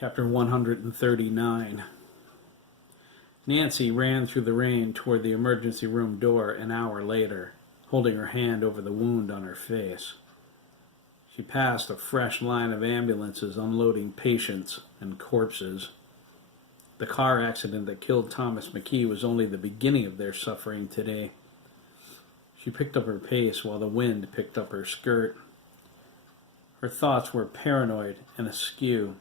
Chapter 139. Nancy ran through the rain toward the emergency room door an hour later, holding her hand over the wound on her face. She passed a fresh line of ambulances unloading patients and corpses. The car accident that killed Thomas McKee was only the beginning of their suffering today. She picked up her pace while the wind picked up her skirt. Her thoughts were paranoid and askew.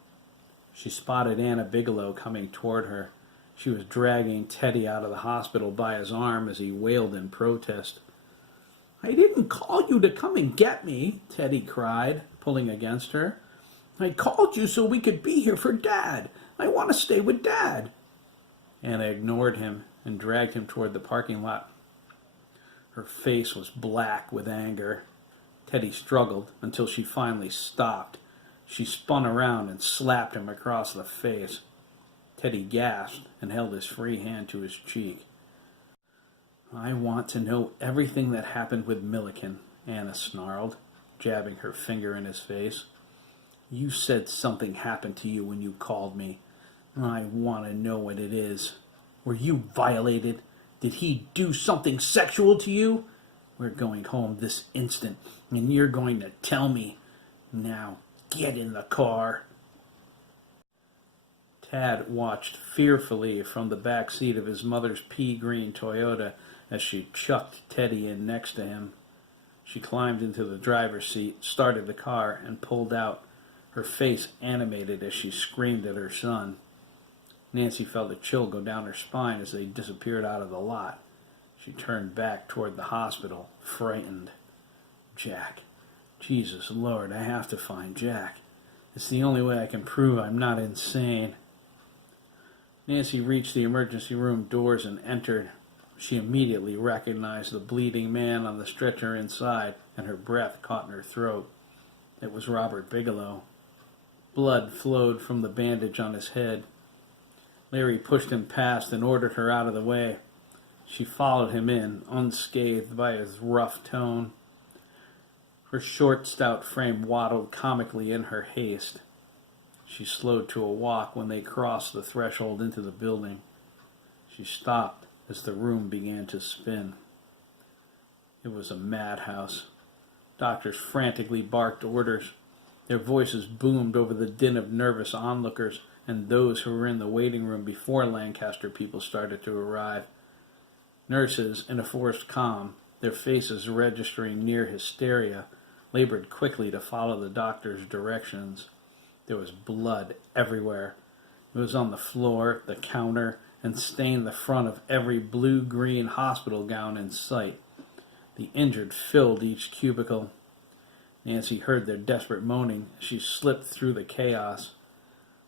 She spotted Anna Bigelow coming toward her. She was dragging Teddy out of the hospital by his arm as he wailed in protest. "I didn't call you to come and get me," Teddy cried, pulling against her. "I called you so we could be here for Dad. I want to stay with Dad." Anna ignored him and dragged him toward the parking lot. Her face was black with anger. Teddy struggled until she finally stopped. She spun around and slapped him across the face. Teddy gasped and held his free hand to his cheek. "I want to know everything that happened with Milliken," Anna snarled, jabbing her finger in his face. "You said something happened to you when you called me. I want to know what it is. Were you violated? Did he do something sexual to you? We're going home this instant, and you're going to tell me. Now, get in the car." Tad watched fearfully from the back seat of his mother's pea-green Toyota as she chucked Teddy in next to him. She climbed into the driver's seat, started the car, and pulled out, her face animated as she screamed at her son. Nancy felt a chill go down her spine as they disappeared out of the lot. She turned back toward the hospital, frightened. Jack. Jesus Lord, I have to find Jack. It's the only way I can prove I'm not insane. Nancy reached the emergency room doors and entered. She immediately recognized the bleeding man on the stretcher inside, and her breath caught in her throat. It was Robert Bigelow. Blood flowed from the bandage on his head. Larry pushed him past and ordered her out of the way. She followed him in, unscathed by his rough tone. Her short, stout frame waddled comically in her haste. She slowed to a walk when they crossed the threshold into the building. She stopped as the room began to spin. It was a madhouse. Doctors frantically barked orders. Their voices boomed over the din of nervous onlookers and those who were in the waiting room before Lancaster people started to arrive. Nurses, in a forced calm, their faces registering near hysteria, labored quickly to follow the doctor's directions. There was blood everywhere. It was on the floor, the counter, and stained the front of every blue-green hospital gown in sight. The injured filled each cubicle. Nancy heard their desperate moaning as she slipped through the chaos.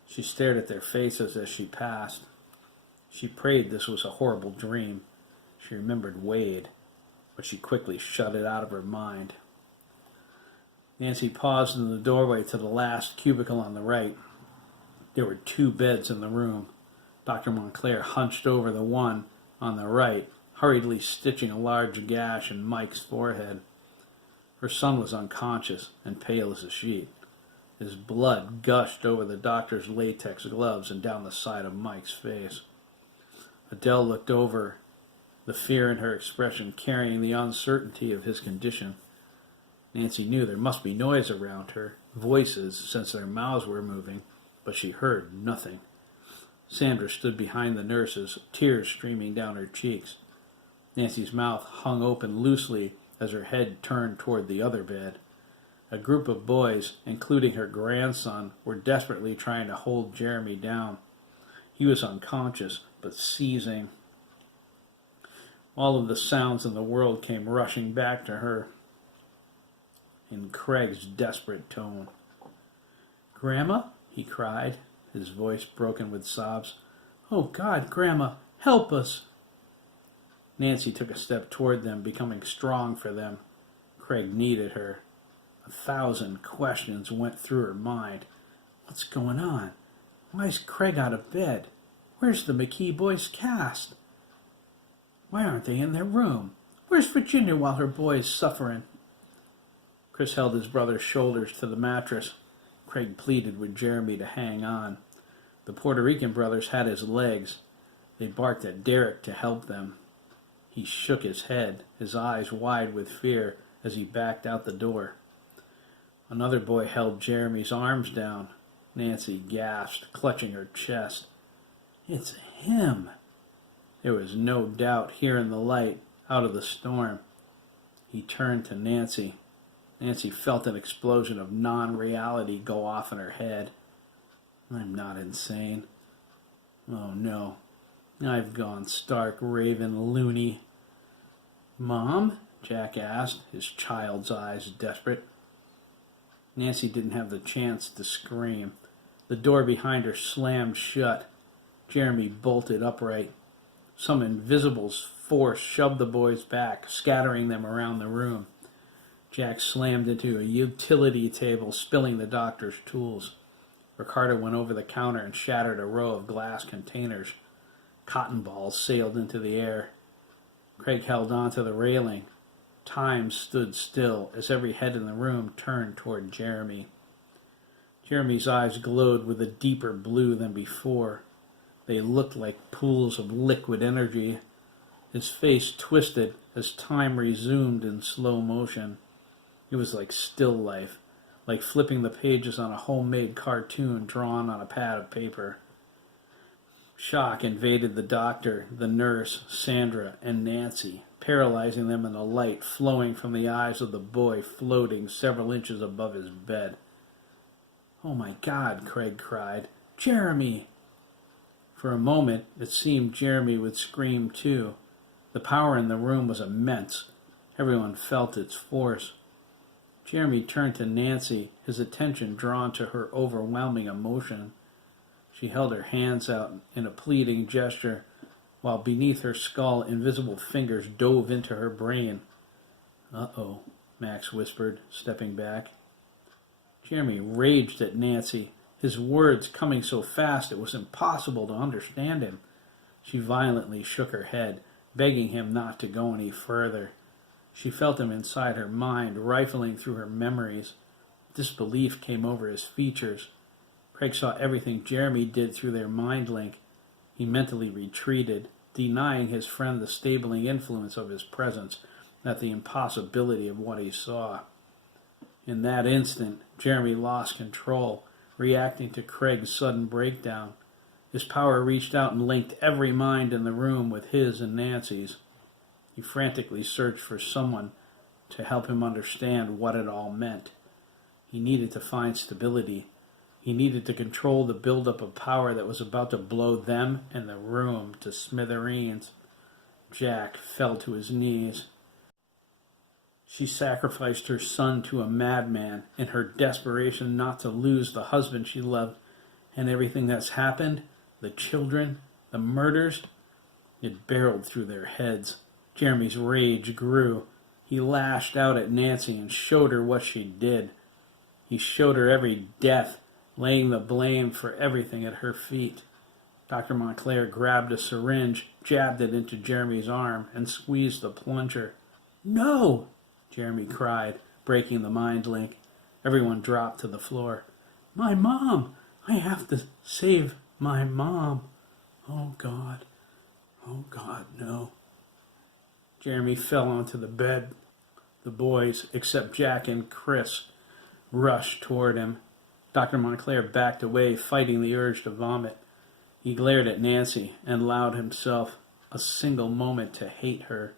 She stared at their faces as she passed. She prayed this was a horrible dream. She remembered Wade, but she quickly shut it out of her mind. Nancy paused in the doorway to the last cubicle on the right. There were 2 beds in the room. Dr. Montclair hunched over the one on the right, hurriedly stitching a large gash in Mike's forehead. Her son was unconscious and pale as a sheet. His blood gushed over the doctor's latex gloves and down the side of Mike's face. Adele looked over, the fear in her expression carrying the uncertainty of his condition. Nancy knew there must be noise around her, voices, since their mouths were moving, but she heard nothing. Sandra stood behind the nurses, tears streaming down her cheeks. Nancy's mouth hung open loosely as her head turned toward the other bed. A group of boys, including her grandson, were desperately trying to hold Jeremy down. He was unconscious, but seizing. All of the sounds in the world came rushing back to her in Craig's desperate tone. "Grandma?" he cried, his voice broken with sobs. "Oh God, Grandma, help us!" Nancy took a step toward them, becoming strong for them. Craig needed her. 1,000 questions went through her mind. What's going on? Why is Craig out of bed? Where's the McKee boys' cast? Why aren't they in their room? Where's Virginia while her boy's suffering? Chris held his brother's shoulders to the mattress. Craig pleaded with Jeremy to hang on. The Puerto Rican brothers had his legs. They barked at Derek to help them. He shook his head, his eyes wide with fear, as he backed out the door. Another boy held Jeremy's arms down. Nancy gasped, clutching her chest. "It's him!" There was no doubt here in the light, out of the storm. He turned to Nancy. Nancy felt an explosion of non-reality go off in her head. "I'm not insane. Oh no, I've gone stark raving loony." "Mom?" Jack asked, his child's eyes desperate. Nancy didn't have the chance to scream. The door behind her slammed shut. Jeremy bolted upright. Some invisible force shoved the boys back, scattering them around the room. Jack slammed into a utility table, spilling the doctor's tools. Ricardo went over the counter and shattered a row of glass containers. Cotton balls sailed into the air. Craig held on to the railing. Time stood still as every head in the room turned toward Jeremy. Jeremy's eyes glowed with a deeper blue than before. They looked like pools of liquid energy. His face twisted as time resumed in slow motion. It was like still life, like flipping the pages on a homemade cartoon drawn on a pad of paper. Shock invaded the doctor, the nurse, Sandra, and Nancy, paralyzing them in the light flowing from the eyes of the boy floating several inches above his bed. "Oh my God," Craig cried. "Jeremy!" For a moment, it seemed Jeremy would scream too. The power in the room was immense. Everyone felt its force. Jeremy turned to Nancy, his attention drawn to her overwhelming emotion. She held her hands out in a pleading gesture, while beneath her skull invisible fingers dove into her brain. "Uh-oh," Max whispered, stepping back. Jeremy raged at Nancy, his words coming so fast it was impossible to understand him. She violently shook her head, begging him not to go any further. She felt him inside her mind, rifling through her memories. Disbelief came over his features. Craig saw everything Jeremy did through their mind link. He mentally retreated, denying his friend the stabling influence of his presence, at the impossibility of what he saw. In that instant, Jeremy lost control, reacting to Craig's sudden breakdown. His power reached out and linked every mind in the room with his and Nancy's. He frantically searched for someone to help him understand what it all meant. He needed to find stability. He needed to control the buildup of power that was about to blow them and the room to smithereens. Jack fell to his knees. She sacrificed her son to a madman in her desperation not to lose the husband she loved, and everything that's happened, the children, the murders, it barreled through their heads. Jeremy's rage grew. He lashed out at Nancy and showed her what she did. He showed her every death, laying the blame for everything at her feet. Dr. Montclair grabbed a syringe, jabbed it into Jeremy's arm, and squeezed the plunger. "No!" Jeremy cried, breaking the mind link. Everyone dropped to the floor. "My mom! I have to save my mom! Oh God! Oh God, no!" Jeremy fell onto the bed. The boys, except Jack and Chris, rushed toward him. Dr. Montclair backed away, fighting the urge to vomit. He glared at Nancy and allowed himself a single moment to hate her.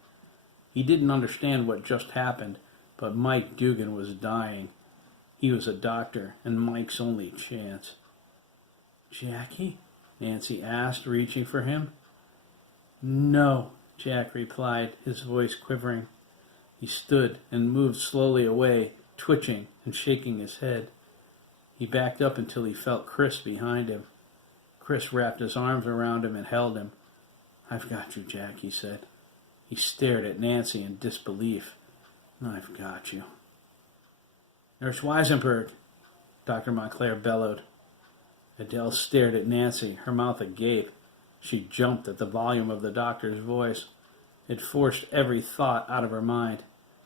He didn't understand what just happened, but Mike Dougan was dying. He was a doctor, and Mike's only chance. "Jackie?" Nancy asked, reaching for him. "No," Jack replied, his voice quivering. He stood and moved slowly away, twitching and shaking his head. He backed up until he felt Chris behind him. Chris wrapped his arms around him and held him. "I've got you, Jack," he said. He stared at Nancy in disbelief. "I've got you." "Nurse Weisenberg," Dr. Montclair bellowed. Adele stared at Nancy, her mouth agape. She jumped at the volume of the doctor's voice. It forced every thought out of her mind.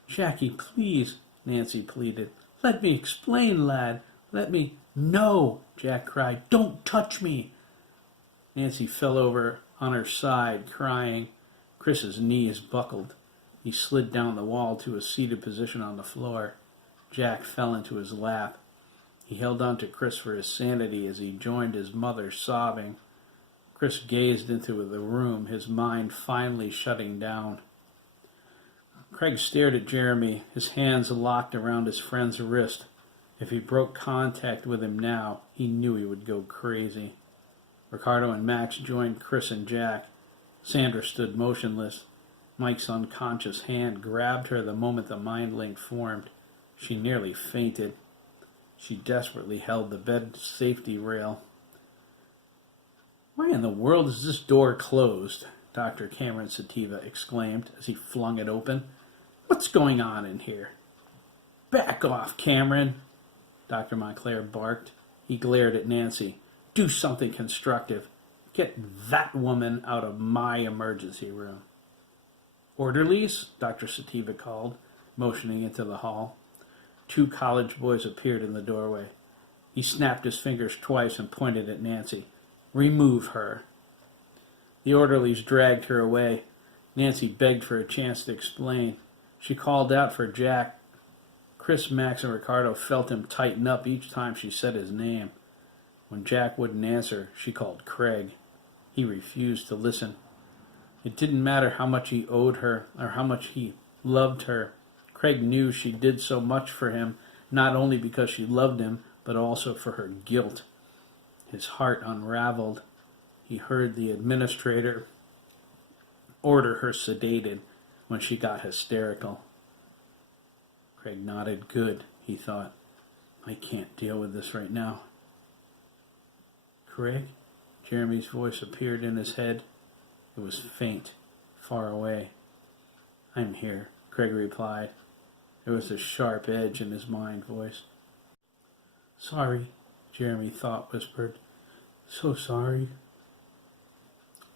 "Jackie, please," Nancy pleaded. "Let me explain, lad. Let me—" "No," Jack cried. "Don't touch me." Nancy fell over on her side, crying. Chris's knees buckled. He slid down the wall to a seated position on the floor. Jack fell into his lap. He held on to Chris for his sanity as he joined his mother, sobbing. Chris gazed into the room, his mind finally shutting down. Craig stared at Jeremy, his hands locked around his friend's wrist. If he broke contact with him now, he knew he would go crazy. Ricardo and Max joined Chris and Jack. Sandra stood motionless. Mike's unconscious hand grabbed her the moment the mind link formed. She nearly fainted. She desperately held the bed safety rail. "Why in the world is this door closed?" Dr. Cameron Sativa exclaimed as he flung it open. "What's going on in here?" "Back off, Cameron," Dr. Montclair barked. He glared at Nancy. "Do something constructive. Get that woman out of my emergency room." "Orderlies?" Dr. Sativa called, motioning into the hall. 2 college boys appeared in the doorway. He snapped his fingers twice and pointed at Nancy. "Remove her." The orderlies dragged her away. Nancy begged for a chance to explain. She called out for Jack. Chris, Max, and Ricardo felt him tighten up each time she said his name. When Jack wouldn't answer, she called Craig. He refused to listen. It didn't matter how much he owed her or how much he loved her. Craig knew she did so much for him, not only because she loved him, but also for her guilt. His heart unraveled. He heard the administrator order her sedated when she got hysterical. Craig nodded. "Good," he thought. "I can't deal with this right now." "Craig?" Jeremy's voice appeared in his head. It was faint, far away. "I'm here," Craig replied. There was a sharp edge in his mind voice. "Sorry," Jeremy whispered. "So sorry."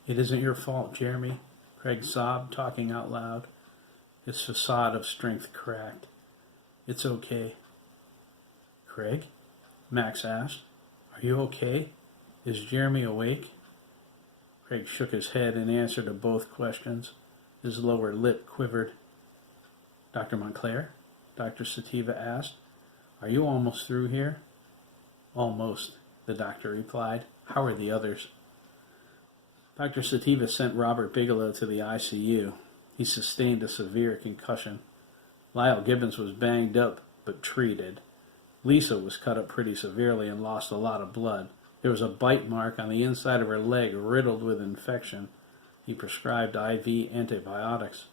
"It isn't your fault, Jeremy," Craig sobbed, talking out loud. His facade of strength cracked. "It's okay." "Craig?" Max asked. "Are you okay? Is Jeremy awake?" Craig shook his head in answer to both questions. His lower lip quivered. "Dr. Montclair?" Dr. Sativa asked. "Are you almost through here?" "Almost," the doctor replied. "How are the others?" Dr. Sativa sent Robert Bigelow to the ICU. He sustained a severe concussion. Lyle Gibbons was banged up, but treated. Lisa was cut up pretty severely and lost a lot of blood. There was a bite mark on the inside of her leg riddled with infection. He prescribed IV antibiotics.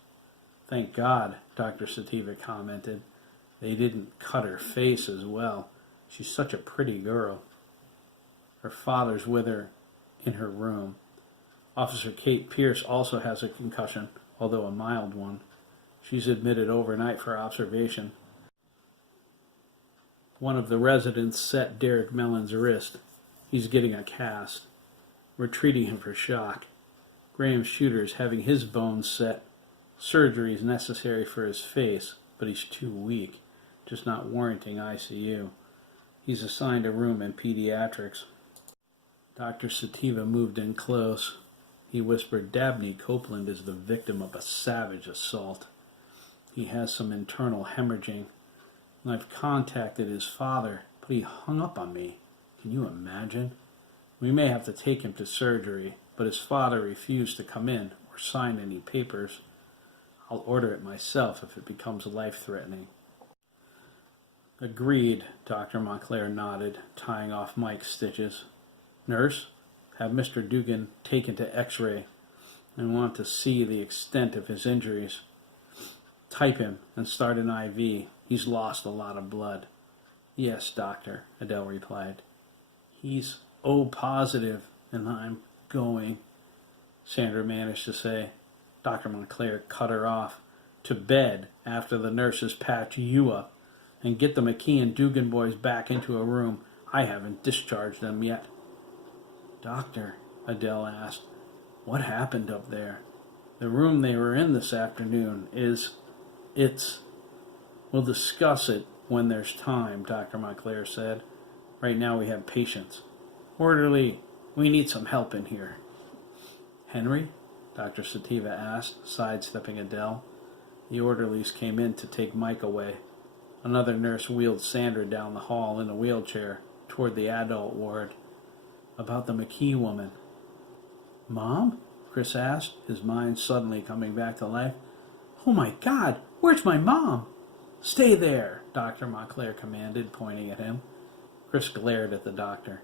"Thank God," Dr. Sativa commented. "They didn't cut her face as well. She's such a pretty girl." Her father's with her in her room. Officer Kate Pierce also has a concussion, although a mild one. She's admitted overnight for observation. One of the residents set Derek Mellon's wrist. He's getting a cast. We're treating him for shock. Graham Shooter's having his bones set. Surgery is necessary for his face, but he's too weak, just not warranting ICU. He's assigned a room in pediatrics. Dr. Sativa moved in close. He whispered, "Dabney Copeland is the victim of a savage assault. He has some internal hemorrhaging. And I've contacted his father, but he hung up on me. Can you imagine? We may have to take him to surgery, but his father refused to come in or sign any papers. I'll order it myself if it becomes life-threatening." "Agreed," Dr. Montclair nodded, tying off Mike's stitches. "Nurse, have Mr. Dougan taken to X-ray. I want to see the extent of his injuries. Type him and start an IV. He's lost a lot of blood." "Yes, doctor," Adele replied. "He's O positive, and I'm going," Sandra managed to say. Dr. Montclair cut her off. "To bed after the nurses patch you up. And get the McKee and Dougan boys back into a room. I haven't discharged them yet." "Doctor," Adele asked, "what happened up there? The room they were in this afternoon it's... "We'll discuss it when there's time," Dr. Montclair said. "Right now we have patients. Orderly, We need some help in here. Henry? Dr. Sativa asked, sidestepping Adele. The orderlies came in to take Mike away. Another nurse wheeled Sandra down the hall in a wheelchair toward the adult ward. About the McKee woman. Mom? Chris asked, his mind suddenly coming back to life. Oh my God, where's my mom? Stay there, Dr. Montclair commanded, pointing at him. Chris glared at the doctor.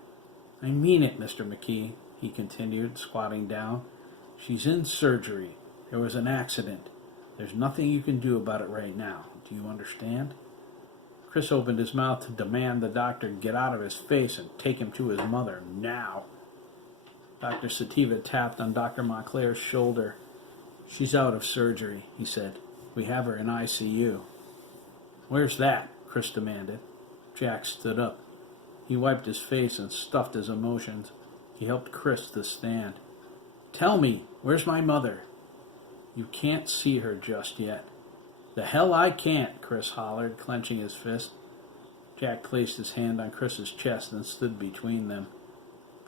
I mean it, Mr. McKee, he continued, squatting down. She's in surgery. There was an accident. There's nothing you can do about it right now. Do you understand? Chris opened his mouth to demand the doctor get out of his face and take him to his mother now. Dr. Sativa tapped on Dr. Montclair's shoulder. She's out of surgery, he said. We have her in ICU. Where's that? Chris demanded. Jack stood up. He wiped his face and stuffed his emotions. He helped Chris to stand. Tell me, where's my mother? You can't see her just yet. The hell I can't, Chris hollered, clenching his fist. Jack placed his hand on Chris's chest and stood between them.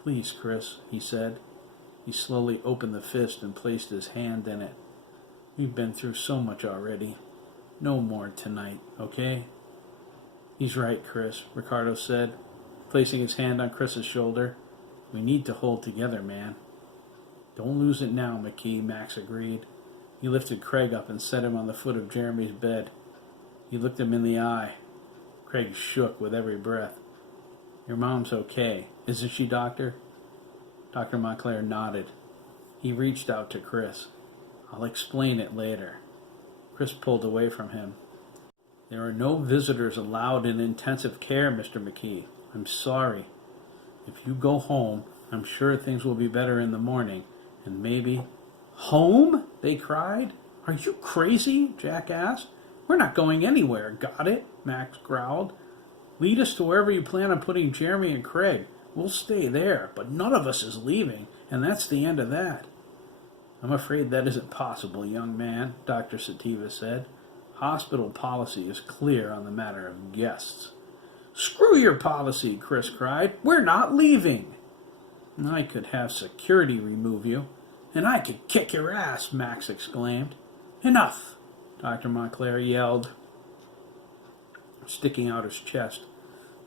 Please, Chris, he said. He slowly opened the fist and placed his hand in it. We've been through so much already. No more tonight, okay? He's right, Chris, Ricardo said, placing his hand on Chris's shoulder. We need to hold together, man. Don't lose it now, McKee, Max agreed. He lifted Craig up and set him on the foot of Jeremy's bed. He looked him in the eye. Craig shook with every breath. Your mom's okay, isn't she, Doctor? Dr. Montclair nodded. He reached out to Chris. I'll explain it later. Chris pulled away from him. There are no visitors allowed in intensive care, Mr. McKee. I'm sorry. If you go home, I'm sure things will be better in the morning, and maybe... Home? They cried. Are you crazy? Jack asked. We're not going anywhere, got it? Max growled. Lead us to wherever you plan on putting Jeremy and Craig. We'll stay there, but none of us is leaving, and that's the end of that. I'm afraid that isn't possible, young man, Dr. Sativa said. Hospital policy is clear on the matter of guests. Screw your policy, Chris cried. We're not leaving. I could have security remove you, and I could kick your ass, Max exclaimed. Enough, Dr. Montclair yelled, sticking out his chest.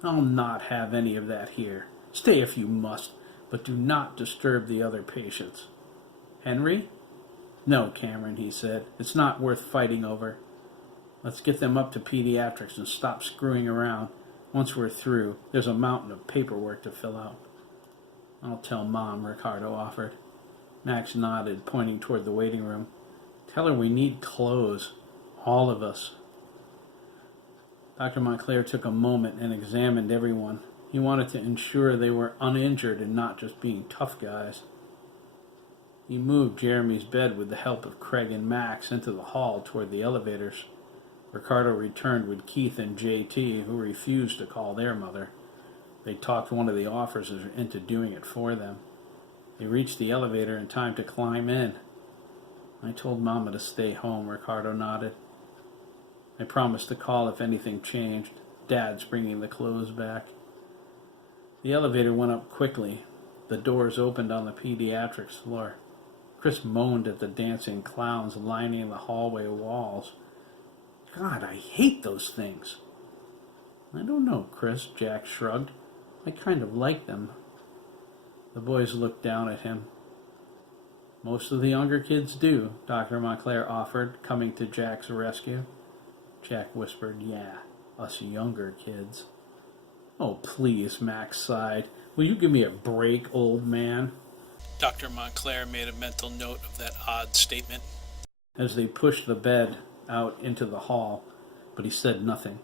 I'll not have any of that here. Stay if you must, but do not disturb the other patients. Henry? No, Cameron, he said. It's not worth fighting over. Let's get them up to pediatrics and stop screwing around. Once we're through, there's a mountain of paperwork to fill out. I'll tell Mom, Ricardo offered. Max nodded, pointing toward the waiting room. Tell her we need clothes. All of us. Dr. Montclair took a moment and examined everyone. He wanted to ensure they were uninjured and not just being tough guys. He moved Jeremy's bed with the help of Craig and Max into the hall toward the elevators. Ricardo returned with Keith and J.T., who refused to call their mother. They talked one of the officers into doing it for them. They reached the elevator in time to climb in. I told Mama to stay home, Ricardo nodded. I promised to call if anything changed. Dad's bringing the clothes back. The elevator went up quickly. The doors opened on the pediatrics floor. Chris moaned at the dancing clowns lining the hallway walls. God, I hate those things. I don't know, Chris, Jack shrugged. I kind of like them. The boys looked down at him. Most of the younger kids do, Dr. Montclair offered, coming to Jack's rescue. Jack whispered, yeah, us younger kids. Oh, please, Max sighed. Will you give me a break, old man? Dr. Montclair made a mental note of that odd statement as they pushed the bed out into the hall, but he said nothing.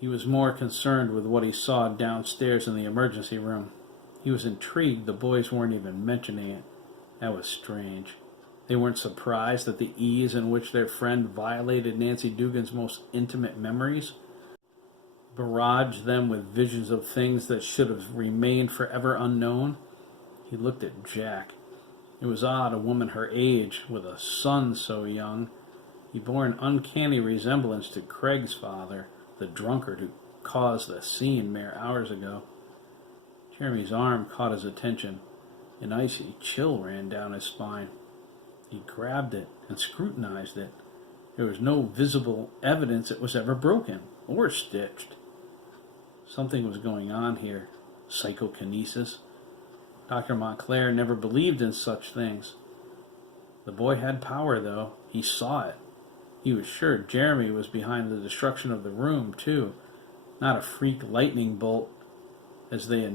He was more concerned with what he saw downstairs in the emergency room. He was intrigued the boys weren't even mentioning it. That was strange. They weren't surprised at the ease in which their friend violated Nancy Dougan's most intimate memories, barraged them with visions of things that should have remained forever unknown. He looked at Jack. It was odd a woman her age, with a son so young. He bore an uncanny resemblance to Craig's father, the drunkard who caused the scene mere hours ago. Jeremy's arm caught his attention. An icy chill ran down his spine. He grabbed it and scrutinized it. There was no visible evidence it was ever broken or stitched. Something was going on here. Psychokinesis. Dr. Montclair never believed in such things. The boy had power, though. He saw it. He was sure Jeremy was behind the destruction of the room, too. Not a freak lightning bolt, as they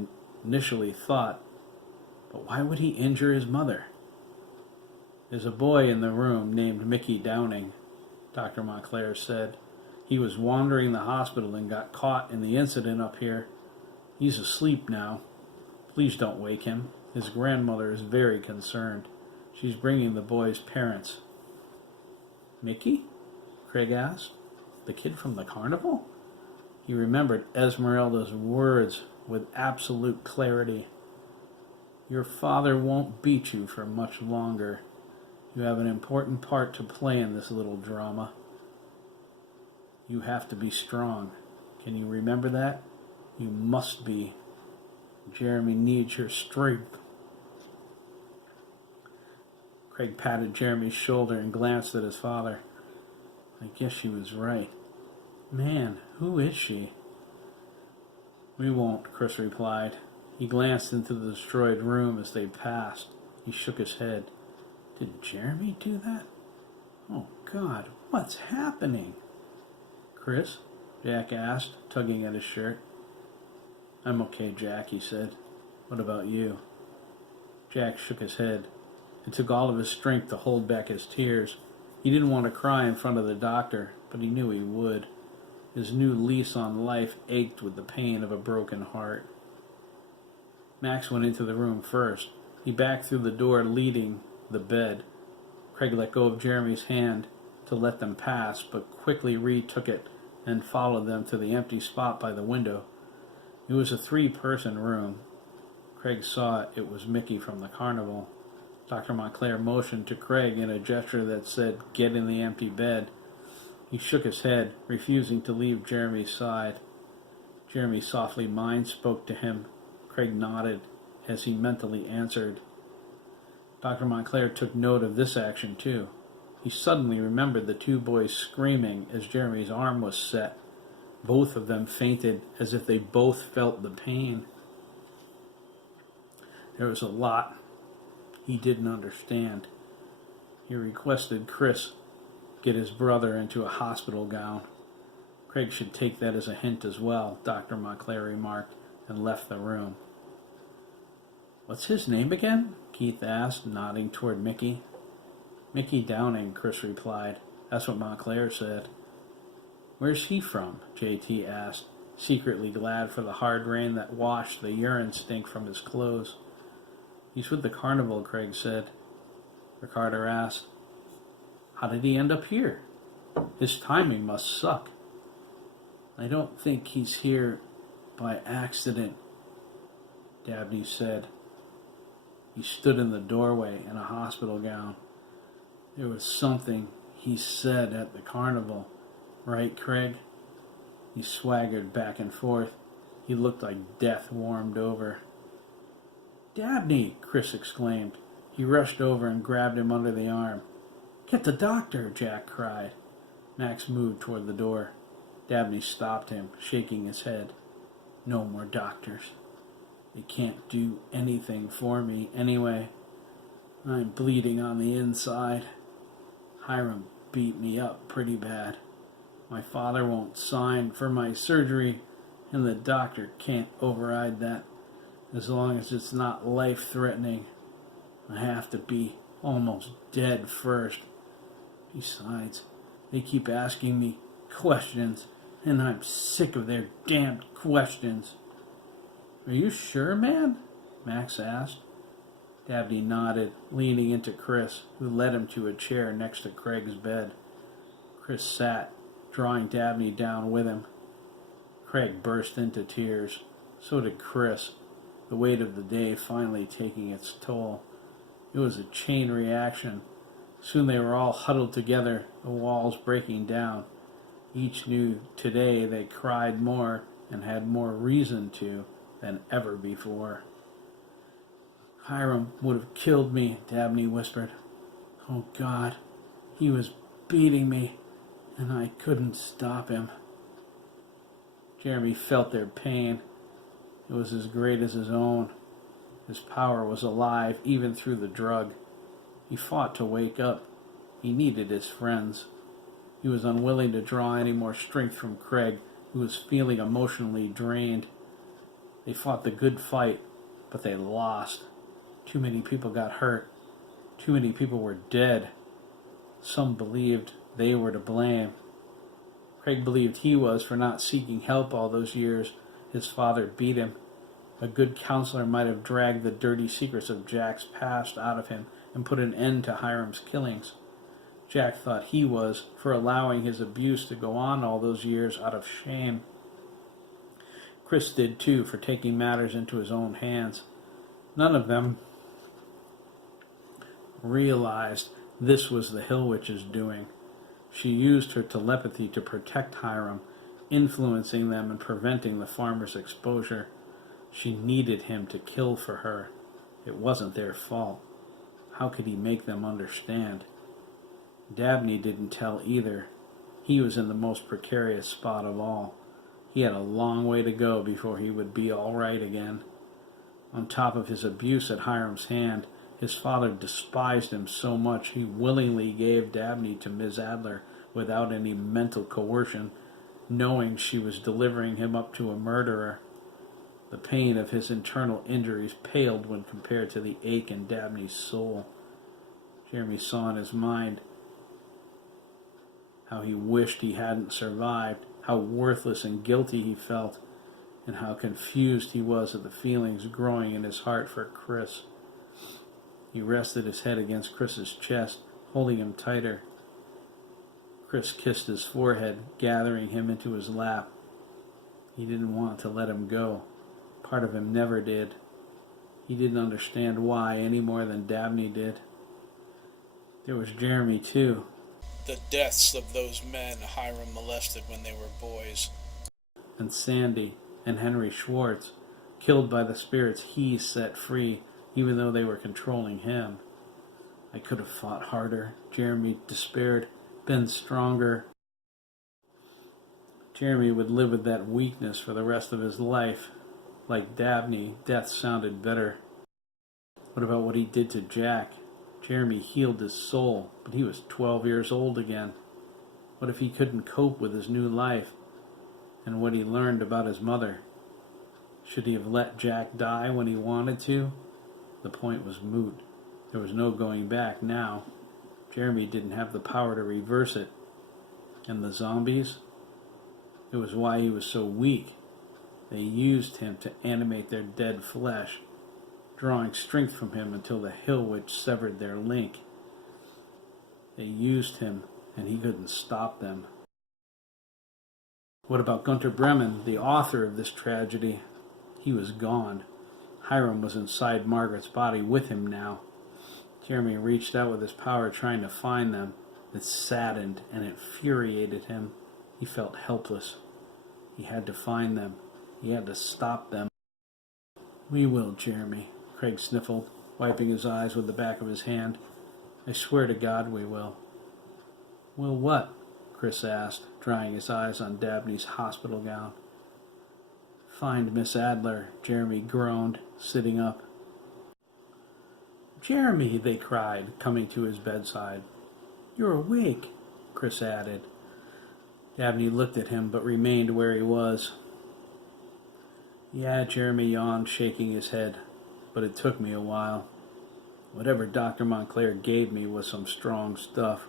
initially thought. But why would he injure his mother? There's a boy in the room named McKee Downing, Dr. Montclair said. He was wandering the hospital and got caught in the incident up here. He's asleep now. Please don't wake him. His grandmother is very concerned. She's bringing the boy's parents. Mickey? Craig asked. The kid from the carnival? He remembered Esmeralda's words with absolute clarity. Your father won't beat you for much longer. You have an important part to play in this little drama. You have to be strong. Can you remember that? You must be. Jeremy needs your strength. Craig patted Jeremy's shoulder and glanced at his father. I guess she was right. Man, who is she? We won't, Chris replied. He glanced into the destroyed room as they passed. He shook his head. Did Jeremy do that? Oh, God, what's happening? Chris? Jack asked, tugging at his shirt. I'm okay, Jack, he said. What about you? Jack shook his head. It took all of his strength to hold back his tears. He didn't want to cry in front of the doctor, but he knew he would. His new lease on life ached with the pain of a broken heart. Max went into the room first. He backed through the door leading the bed. Craig let go of Jeremy's hand to let them pass, but quickly retook it and followed them to the empty spot by the window. It was a 3-person room. Craig saw it was Mickey from the carnival. Dr. Montclair motioned to Craig in a gesture that said, get in the empty bed. He shook his head, refusing to leave Jeremy's side. Jeremy softly spoke to him. Craig nodded as he mentally answered. Dr. Montclair took note of this action, too. He suddenly remembered the 2 boys screaming as Jeremy's arm was set. Both of them fainted as if they both felt the pain. There was a lot he didn't understand. He requested Chris get his brother into a hospital gown. Craig should take that as a hint as well, Dr. Montclair remarked, and left the room. What's his name again? Keith asked, nodding toward Mickey. Mickee Downing, Chris replied. That's what Montclair said. Where's he from? JT asked, secretly glad for the hard rain that washed the urine stink from his clothes. He's with the carnival, Craig said. Ricardo asked, how did he end up here? His timing must suck. I don't think he's here by accident, Dabney said. He stood in the doorway in a hospital gown. There was something he said at the carnival. Right, Craig? He swaggered back and forth. He looked like death warmed over. Dabney! Chris exclaimed. He rushed over and grabbed him under the arm. Get the doctor! Jack cried. Max moved toward the door. Dabney stopped him, shaking his head. No more doctors. They can't do anything for me anyway. I'm bleeding on the inside. Hiram beat me up pretty bad. My father won't sign for my surgery, and the doctor can't override that as long as it's not life-threatening. I have to be almost dead first. Besides, they keep asking me questions, and I'm sick of their damned questions. Are you sure, man? Max asked. Dabney nodded, leaning into Chris, who led him to a chair next to Craig's bed. Chris sat, drawing Dabney down with him. Craig burst into tears. So did Chris, the weight of the day finally taking its toll. It was a chain reaction. Soon they were all huddled together, the walls breaking down. Each knew today they cried more and had more reason to than ever before. Hiram would have killed me, Dabney whispered. Oh, God, he was beating me, and I couldn't stop him. Jeremy felt their pain. It was as great as his own. His power was alive, even through the drug. He fought to wake up. He needed his friends. He was unwilling to draw any more strength from Craig, who was feeling emotionally drained. They fought the good fight, but they lost. Too many people got hurt. Too many people were dead. Some believed they were to blame. Craig believed he was for not seeking help all those years. His father beat him. A good counselor might have dragged the dirty secrets of Jack's past out of him and put an end to Hiram's killings. Jack thought he was for allowing his abuse to go on all those years out of shame. Chris did too, for taking matters into his own hands. None of them realized this was the Hill Witch's doing. She used her telepathy to protect Hiram, influencing them and preventing the farmer's exposure. She needed him to kill for her. It wasn't their fault. How could he make them understand? Dabney didn't tell either. He was in the most precarious spot of all. He had a long way to go before he would be all right again. On top of his abuse at Hiram's hand, his father despised him so much he willingly gave Dabney to Miss Adler without any mental coercion, knowing she was delivering him up to a murderer. The pain of his internal injuries paled when compared to the ache in Dabney's soul. Jeremy saw in his mind how he wished he hadn't survived, how worthless and guilty he felt, and how confused he was at the feelings growing in his heart for Chris. He rested his head against Chris's chest, holding him tighter. Chris kissed his forehead, gathering him into his lap. He didn't want to let him go. Part of him never did. He didn't understand why any more than Dabney did. There was Jeremy, too. The deaths of those men Hiram molested when they were boys. And Sandy and Henry Schwartz, killed by the spirits he set free, even though they were controlling him. I could have fought harder, Jeremy despaired, been stronger. Jeremy would live with that weakness for the rest of his life. Like Dabney, death sounded better. What about what he did to Jack? Jeremy healed his soul, but he was 12 years old again. What if he couldn't cope with his new life and what he learned about his mother? Should he have let Jack die when he wanted to? The point was moot. There was no going back now. Jeremy didn't have the power to reverse it. And the zombies? It was why he was so weak. They used him to animate their dead flesh, drawing strength from him until the Hill Witch severed their link. They used him, and he couldn't stop them. What about Gunter Bremen, the author of this tragedy? He was gone. Hiram was inside Margaret's body with him now. Jeremy reached out with his power, trying to find them. It saddened and infuriated him. He felt helpless. He had to find them. He had to stop them. We will, Jeremy, Craig sniffled, wiping his eyes with the back of his hand. I swear to God we will. Will what? Chris asked, drying his eyes on Dabney's hospital gown. Find Miss Adler, Jeremy groaned, sitting up. Jeremy, they cried, coming to his bedside. You're awake, Chris added. Dabney looked at him, but remained where he was. Yeah, Jeremy yawned, shaking his head, but it took me a while. Whatever Dr. Montclair gave me was some strong stuff.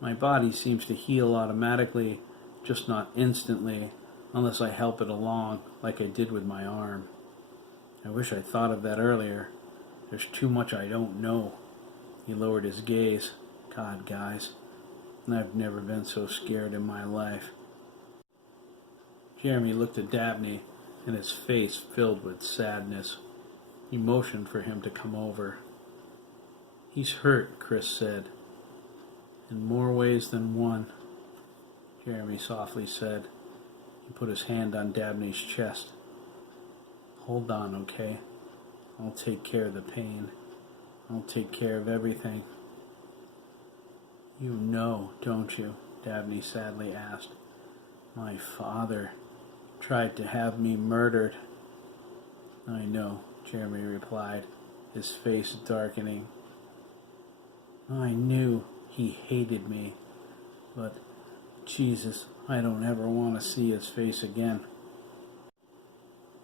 My body seems to heal automatically, just not instantly, unless I help it along, like I did with my arm. I wish I thought of that earlier. There's too much I don't know. He lowered his gaze. God, guys, I've never been so scared in my life. Jeremy looked at Dabney, and his face filled with sadness. He motioned for him to come over. He's hurt, Chris said. In more ways than one, Jeremy softly said. He put his hand on Dabney's chest. Hold on, okay? I'll take care of the pain. I'll take care of everything. You know, don't you? Dabney sadly asked. My father tried to have me murdered. I know, Jeremy replied, his face darkening. I knew he hated me, but Jesus, I don't ever want to see his face again.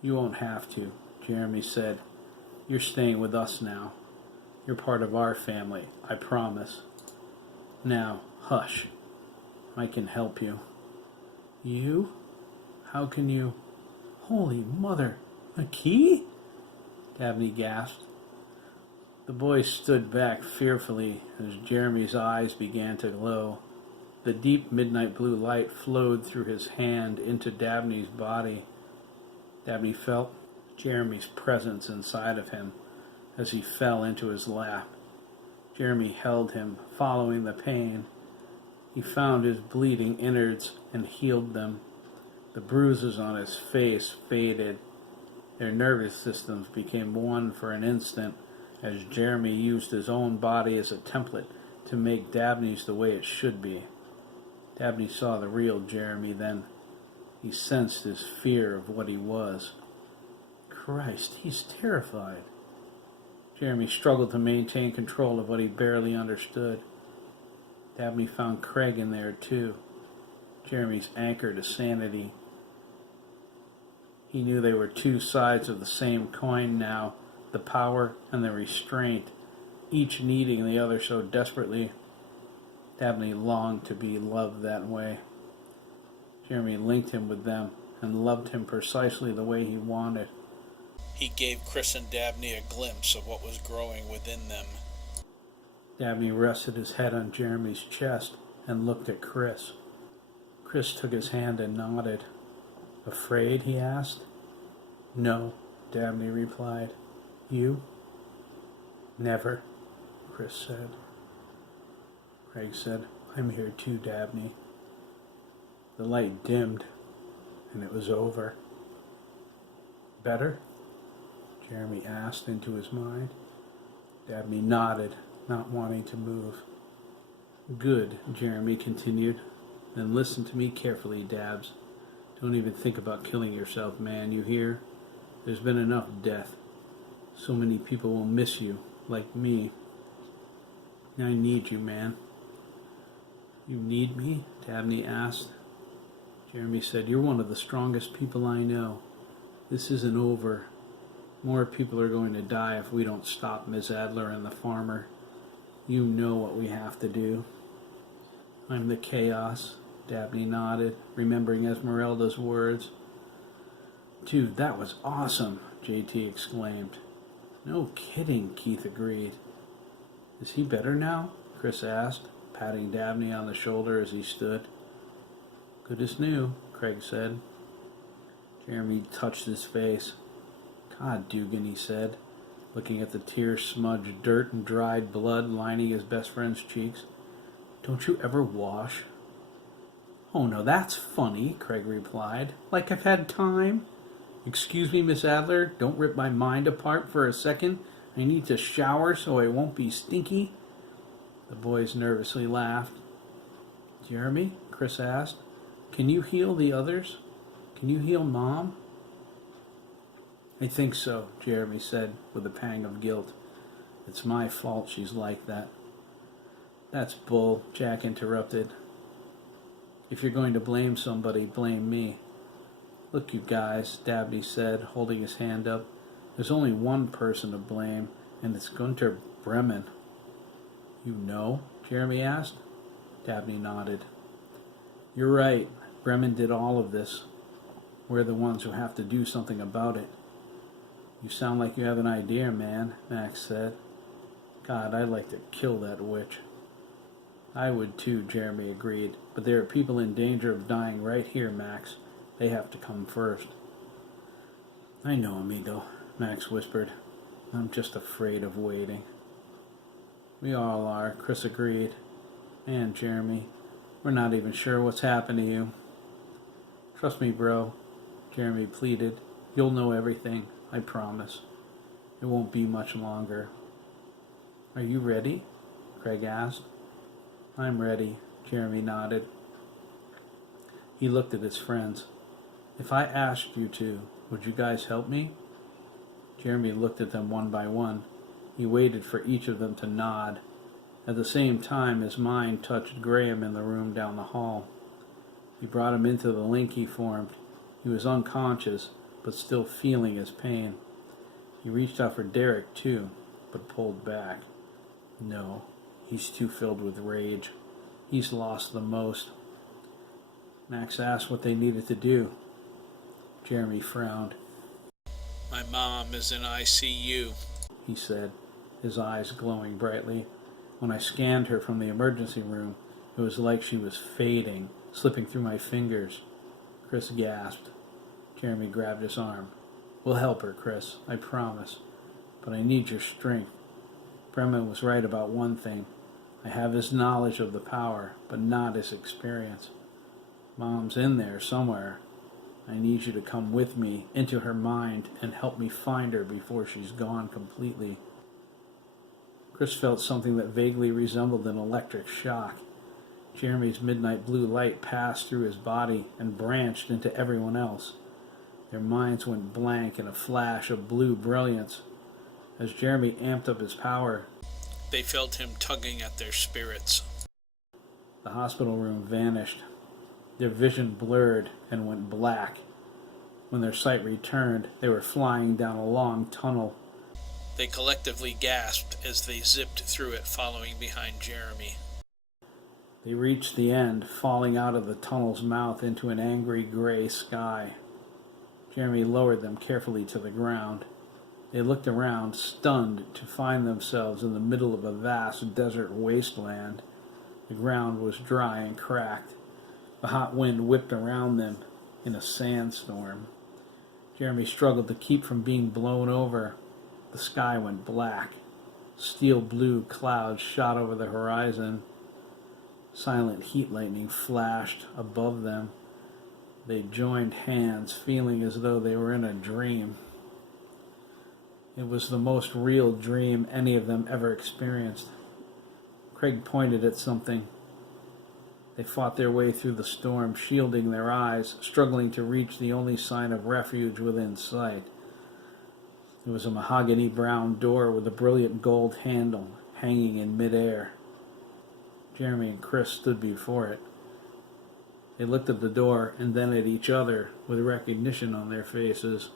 You won't have to, Jeremy said. You're staying with us now. You're part of our family, I promise. Now, hush. I can help you. You? How can you? Holy Mother, McKee? Dabney gasped. The boys stood back fearfully as Jeremy's eyes began to glow. The deep midnight blue light flowed through his hand into Dabney's body. Dabney felt Jeremy's presence inside of him as he fell into his lap. Jeremy held him, following the pain. He found his bleeding innards and healed them. The bruises on his face faded. Their nervous systems became one for an instant as Jeremy used his own body as a template to make Dabney's the way it should be. Dabney saw the real Jeremy then. He sensed his fear of what he was. Christ, he's terrified. Jeremy struggled to maintain control of what he barely understood. Dabney found Craig in there too, Jeremy's anchor to sanity. He knew they were two sides of the same coin now, the power and the restraint, each needing the other so desperately. Dabney longed to be loved that way. Jeremy linked him with them and loved him precisely the way he wanted. He gave Chris and Dabney a glimpse of what was growing within them. Dabney rested his head on Jeremy's chest and looked at Chris. Chris took his hand and nodded. Afraid? He asked. No, Dabney replied. You? Never, Chris said. Craig said, I'm here too, Dabney. The light dimmed, and it was over. Better? Jeremy asked into his mind. Dabney nodded, not wanting to move. Good, Jeremy continued. Then listen to me carefully, Dabs. Don't even think about killing yourself, man, you hear? There's been enough death. So many people will miss you, like me. I need you, man. You need me? Dabney asked. Jeremy said, you're one of the strongest people I know. This isn't over. More people are going to die if we don't stop Miss Adler and the farmer. You know what we have to do. I'm the chaos, Dabney nodded, remembering Esmeralda's words. Dude, that was awesome, JT exclaimed. No kidding, Keith agreed. Is he better now? Chris asked, patting Dabney on the shoulder as he stood. Good as new, Craig said. Jeremy touched his face. God, Dougan, he said, looking at the tear-smudged dirt and dried blood lining his best friend's cheeks. Don't you ever wash? Oh, no, that's funny, Craig replied. Like I've had time. Excuse me, Miss Adler, don't rip my mind apart for a second. I need to shower so I won't be stinky. The boys nervously laughed. Jeremy, Chris asked, can you heal the others? Can you heal Mom? I think so, Jeremy said with a pang of guilt. It's my fault she's like that. That's bull, Jack interrupted. If you're going to blame somebody, blame me. Look, you guys, Dabney said, holding his hand up. There's only one person to blame, and it's Gunter Bremen. You know? Jeremy asked. Dabney nodded. You're right. Bremen did all of this. We're the ones who have to do something about it. You sound like you have an idea, man, Max said. God, I'd like to kill that witch. I would too, Jeremy agreed. But there are people in danger of dying right here, Max. They have to come first. I know, amigo, Max whispered. I'm just afraid of waiting. We all are, Chris agreed. Man, Jeremy, we're not even sure what's happened to you. Trust me, bro, Jeremy pleaded. You'll know everything. I promise. It won't be much longer. Are you ready? Craig asked. I'm ready, Jeremy nodded. He looked at his friends. If I asked you to, would you guys help me? Jeremy looked at them one by one. He waited for each of them to nod. At the same time, his mind touched Graham in the room down the hall. He brought him into the link he formed. He was unconscious, but still feeling his pain. He reached out for Derek, too, but pulled back. No, he's too filled with rage. He's lost the most. Max asked what they needed to do. Jeremy frowned. My mom is in ICU, he said, his eyes glowing brightly. When I scanned her from the emergency room, it was like she was fading, slipping through my fingers. Chris gasped. Jeremy grabbed his arm. We'll help her, Chris, I promise. But I need your strength. Bremen was right about one thing. I have his knowledge of the power, but not his experience. Mom's in there somewhere. I need you to come with me into her mind and help me find her before she's gone completely. Chris felt something that vaguely resembled an electric shock. Jeremy's midnight blue light passed through his body and branched into everyone else. Their minds went blank in a flash of blue brilliance. As Jeremy amped up his power, they felt him tugging at their spirits. The hospital room vanished. Their vision blurred and went black. When their sight returned, they were flying down a long tunnel. They collectively gasped as they zipped through it, following behind Jeremy. They reached the end, falling out of the tunnel's mouth into an angry gray sky. Jeremy lowered them carefully to the ground. They looked around, stunned to find themselves in the middle of a vast desert wasteland. The ground was dry and cracked. The hot wind whipped around them in a sandstorm. Jeremy struggled to keep from being blown over. The sky went black. Steel blue clouds shot over the horizon. Silent heat lightning flashed above them. They joined hands, feeling as though they were in a dream. It was the most real dream any of them ever experienced. Craig pointed at something. They fought their way through the storm, shielding their eyes, struggling to reach the only sign of refuge within sight. It was a mahogany brown door with a brilliant gold handle hanging in midair. Jeremy and Chris stood before it. They looked at the door and then at each other with recognition on their faces.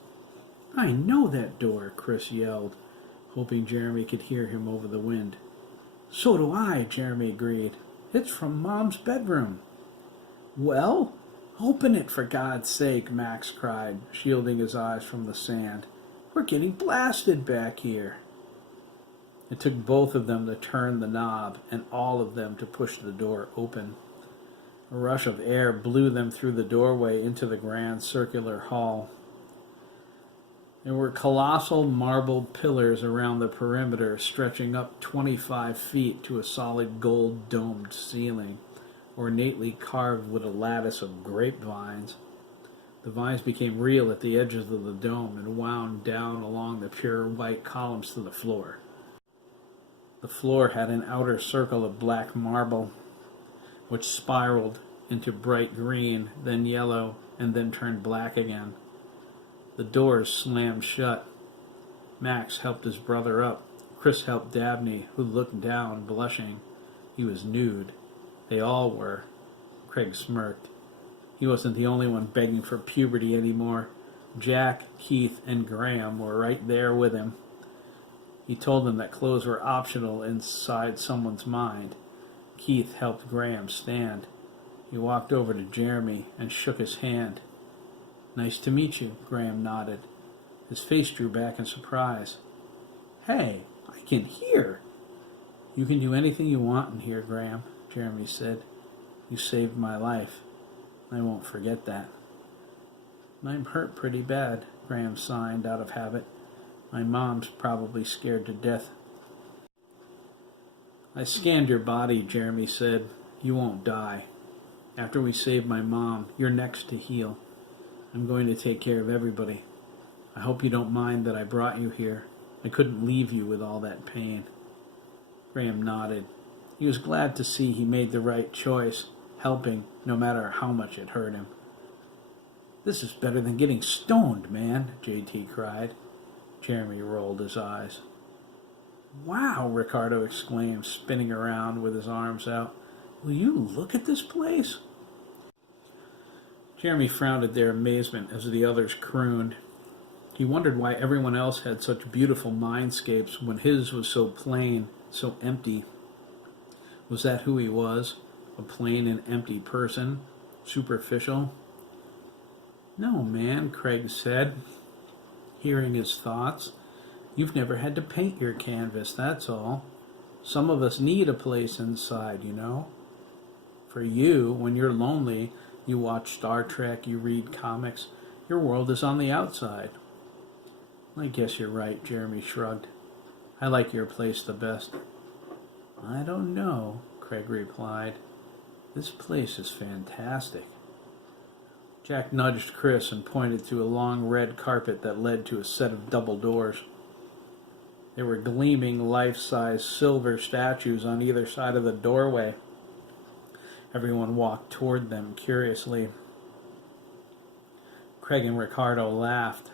I know that door, Chris yelled, hoping Jeremy could hear him over the wind. So do I, Jeremy agreed. It's from Mom's bedroom. Well, open it for God's sake, Max cried, shielding his eyes from the sand. We're getting blasted back here. It took both of them to turn the knob and all of them to push the door open. A rush of air blew them through the doorway into the grand circular hall. There were colossal marble pillars around the perimeter, stretching up 25 feet to a solid gold-domed ceiling, ornately carved with a lattice of grapevines. The vines became real at the edges of the dome and wound down along the pure white columns to the floor. The floor had an outer circle of black marble, which spiraled into bright green, then yellow, and then turned black again. The doors slammed shut. Max helped his brother up. Chris helped Dabney, who looked down, blushing. He was nude. They all were. Craig smirked. He wasn't the only one begging for puberty anymore. Jack, Keith, and Graham were right there with him. He told them that clothes were optional inside someone's mind. Keith helped Graham stand. He walked over to Jeremy and shook his hand. Nice to meet you, Graham nodded. His face drew back in surprise. Hey, I can hear. You can do anything you want in here, Graham, Jeremy said. You saved my life. I won't forget that. I'm hurt pretty bad, Graham signed out of habit. My mom's probably scared to death. I scanned your body, Jeremy said. You won't die. After we save my mom, you're next to heal. I'm going to take care of everybody. I hope you don't mind that I brought you here. I couldn't leave you with all that pain." Graham nodded. He was glad to see he made the right choice, helping no matter how much it hurt him. "This is better than getting stoned, man," JT cried. Jeremy rolled his eyes. "Wow," Ricardo exclaimed, spinning around with his arms out. "Will you look at this place?" Jeremy frowned at their amazement as the others crooned. He wondered why everyone else had such beautiful mindscapes when his was so plain, so empty. Was that who he was? A plain and empty person? Superficial? "No, man," Craig said, hearing his thoughts. "You've never had to paint your canvas, that's all. Some of us need a place inside, you know. For you, when you're lonely, you watch Star Trek, you read comics. Your world is on the outside." "I guess you're right," Jeremy shrugged. "I like your place the best." "I don't know," Craig replied. "This place is fantastic." Jack nudged Chris and pointed to a long red carpet that led to a set of double doors. There were gleaming life-size silver statues on either side of the doorway. Everyone walked toward them curiously. Craig and Ricardo laughed.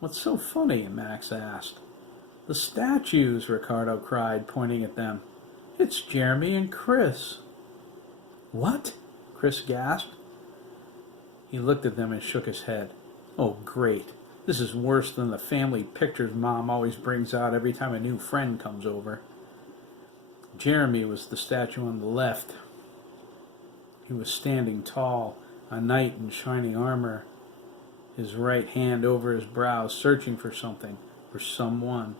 "What's so funny?" Max asked. "The statues," Ricardo cried, pointing at them. "It's Jeremy and Chris." "What?" Chris gasped. He looked at them and shook his head. "Oh, great. This is worse than the family pictures Mom always brings out every time a new friend comes over." Jeremy was the statue on the left. He was standing tall, a knight in shining armor, his right hand over his brow, searching for something, for someone.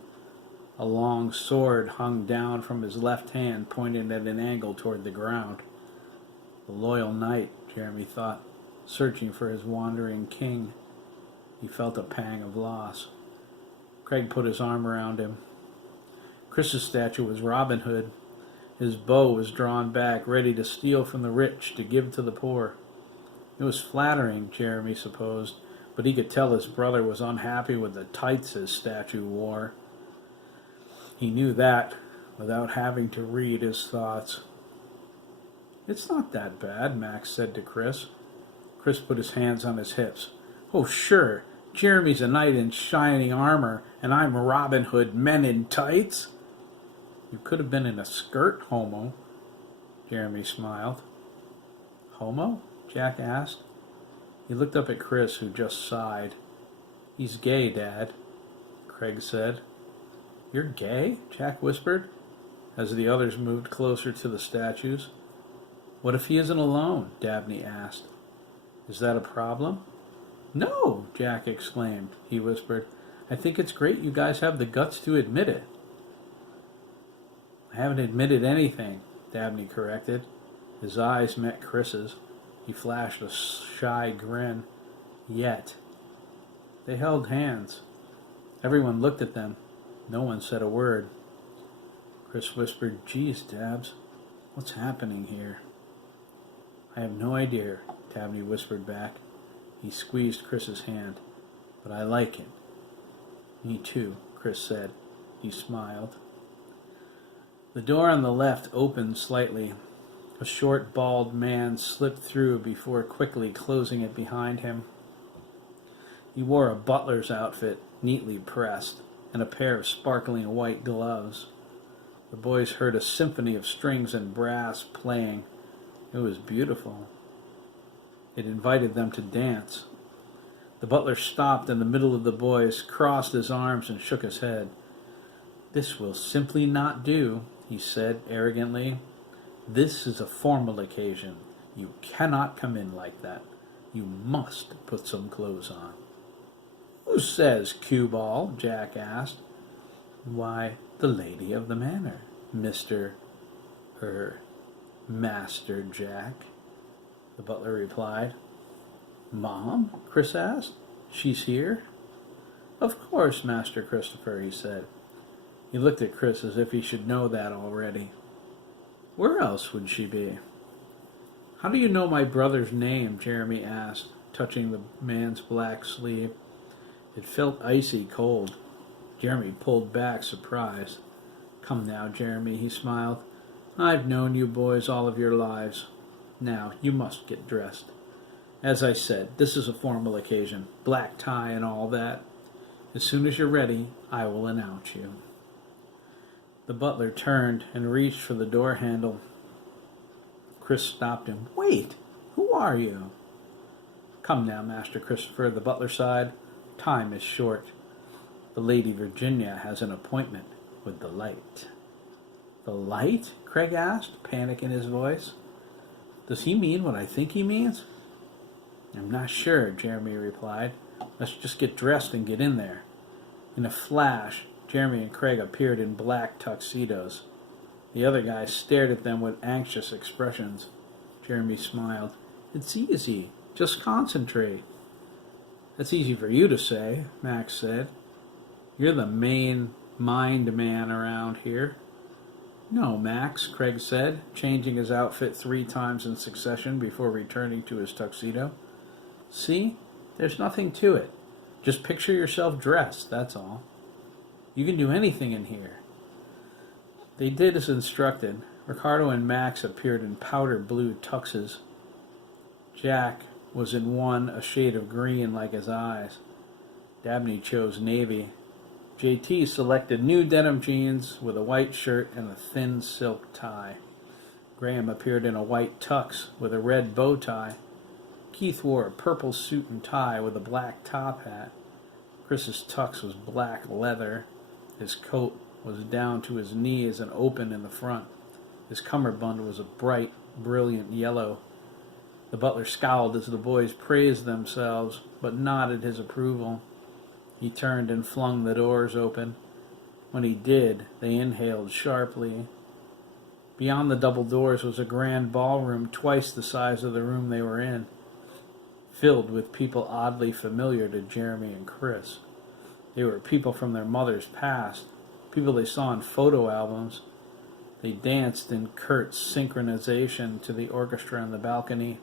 A long sword hung down from his left hand, pointed at an angle toward the ground. The loyal knight, Jeremy thought, searching for his wandering king. He felt a pang of loss. Craig put his arm around him. Chris's statue was Robin Hood. His bow was drawn back, ready to steal from the rich to give to the poor. It was flattering, Jeremy supposed, but he could tell his brother was unhappy with the tights his statue wore. He knew that without having to read his thoughts. "It's not that bad," Max said to Chris. Chris put his hands on his hips. "Oh, sure. Jeremy's a knight in shining armor, and I'm Robin Hood, men in tights." "You could have been in a skirt, homo." Jeremy smiled. "Homo?" Jack asked. He looked up at Chris, who just sighed. "He's gay, Dad," Craig said. "You're gay?" Jack whispered, as the others moved closer to the statues. "What if he isn't alone?" Dabney asked. "Is that a problem?" "No!" Jack exclaimed. He whispered, "I think it's great you guys have the guts to admit it." "I haven't admitted anything," Dabney corrected. His eyes met Chris's. He flashed a shy grin. "Yet." They held hands. Everyone looked at them. No one said a word. Chris whispered, "Geez, Dabs, what's happening here?" "I have no idea," Dabney whispered back. He squeezed Chris's hand. "But I like it." "Me too," Chris said. He smiled. The door on the left opened slightly. A short, bald man slipped through before quickly closing it behind him. He wore a butler's outfit, neatly pressed, and a pair of sparkling white gloves. The boys heard a symphony of strings and brass playing. It was beautiful. It invited them to dance. The butler stopped in the middle of the boys, crossed his arms, and shook his head. "This will simply not do," he said arrogantly. "This is a formal occasion. You cannot come in like that. You must put some clothes on." "Who says cue ball?" Jack asked. "Why, the lady of the manor, Master Jack," the butler replied. "Mom?" Chris asked. "She's here?" "Of course, Master Christopher," he said. He looked at Chris as if he should know that already. "Where else would she be?" "How do you know my brother's name?" Jeremy asked, touching the man's black sleeve. It felt icy cold. Jeremy pulled back, surprised. "Come now, Jeremy," he smiled. "I've known you boys all of your lives. Now, you must get dressed. As I said, this is a formal occasion, black tie and all that. As soon as you're ready, I will announce you." The butler turned and reached for the door handle. Chris stopped him. "Wait! Who are you?" "Come now, Master Christopher," the butler sighed. "Time is short. The Lady Virginia has an appointment with the light." "The light?" Craig asked, panic in his voice. "Does he mean what I think he means?" "I'm not sure," Jeremy replied. "Let's just get dressed and get in there." In a flash, Jeremy and Craig appeared in black tuxedos. The other guys stared at them with anxious expressions. Jeremy smiled. "It's easy. Just concentrate." "That's easy for you to say," Max said. "You're the main mind man around here." "No, Max," Craig said, changing his outfit 3 times in succession before returning to his tuxedo. "See? There's nothing to it. Just picture yourself dressed, that's all. You can do anything in here." They did as instructed. Ricardo and Max appeared in powder blue tuxes. Jack was in one a shade of green like his eyes. Dabney chose navy. JT selected new denim jeans with a white shirt and a thin silk tie. Graham appeared in a white tux with a red bow tie. Keith wore a purple suit and tie with a black top hat. Chris's tux was black leather. His coat was down to his knees and open in the front. His cummerbund was a bright, brilliant yellow. The butler scowled as the boys praised themselves, but nodded his approval. He turned and flung the doors open. When he did, they inhaled sharply. Beyond the double doors was a grand ballroom twice the size of the room they were in, filled with people oddly familiar to Jeremy and Chris. They were people from their mother's past, people they saw in photo albums. They danced in curt synchronization to the orchestra on the balcony.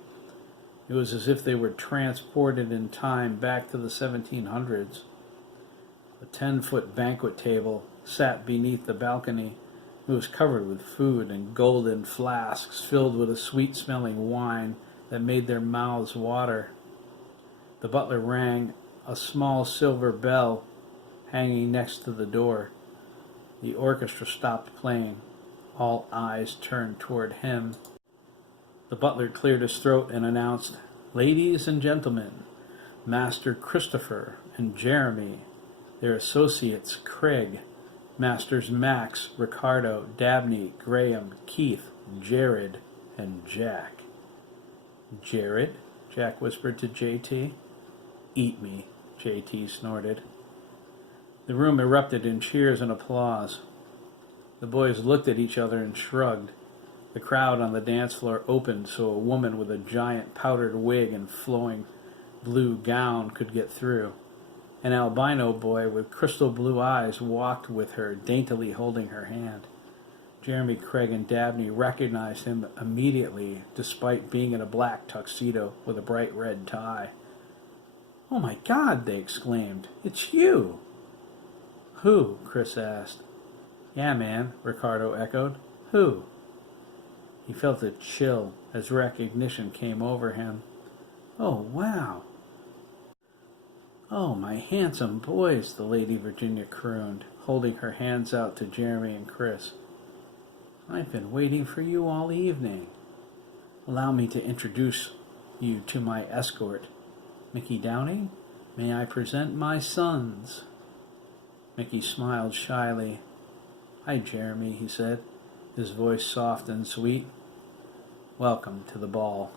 It was as if they were transported in time back to the 1700s. A 10-foot banquet table sat beneath the balcony. It was covered with food and golden flasks filled with a sweet-smelling wine that made their mouths water. The butler rang a small silver bell hanging next to the door. The orchestra stopped playing. All eyes turned toward him. The butler cleared his throat and announced, "Ladies and gentlemen, Master Christopher and Jeremy, their associates Craig, Masters Max, Ricardo, Dabney, Graham, Keith, Jared, and Jack." "Jared?" Jack whispered to JT. "Eat me," JT snorted. The room erupted in cheers and applause. The boys looked at each other and shrugged. The crowd on the dance floor opened so a woman with a giant powdered wig and flowing blue gown could get through. An albino boy with crystal blue eyes walked with her, daintily holding her hand. Jeremy, Craig, and Dabney recognized him immediately, despite being in a black tuxedo with a bright red tie. "Oh my God," they exclaimed. "It's you!" "Who?" Chris asked. "Yeah, man," Ricardo echoed. "Who?" He felt a chill as recognition came over him. "Oh, wow." "Oh, my handsome boys," the Lady Virginia crooned, holding her hands out to Jeremy and Chris. "I've been waiting for you all evening. Allow me to introduce you to my escort. McKee Downing, may I present my sons?" McKee smiled shyly. "Hi, Jeremy," he said, his voice soft and sweet. "Welcome to the ball."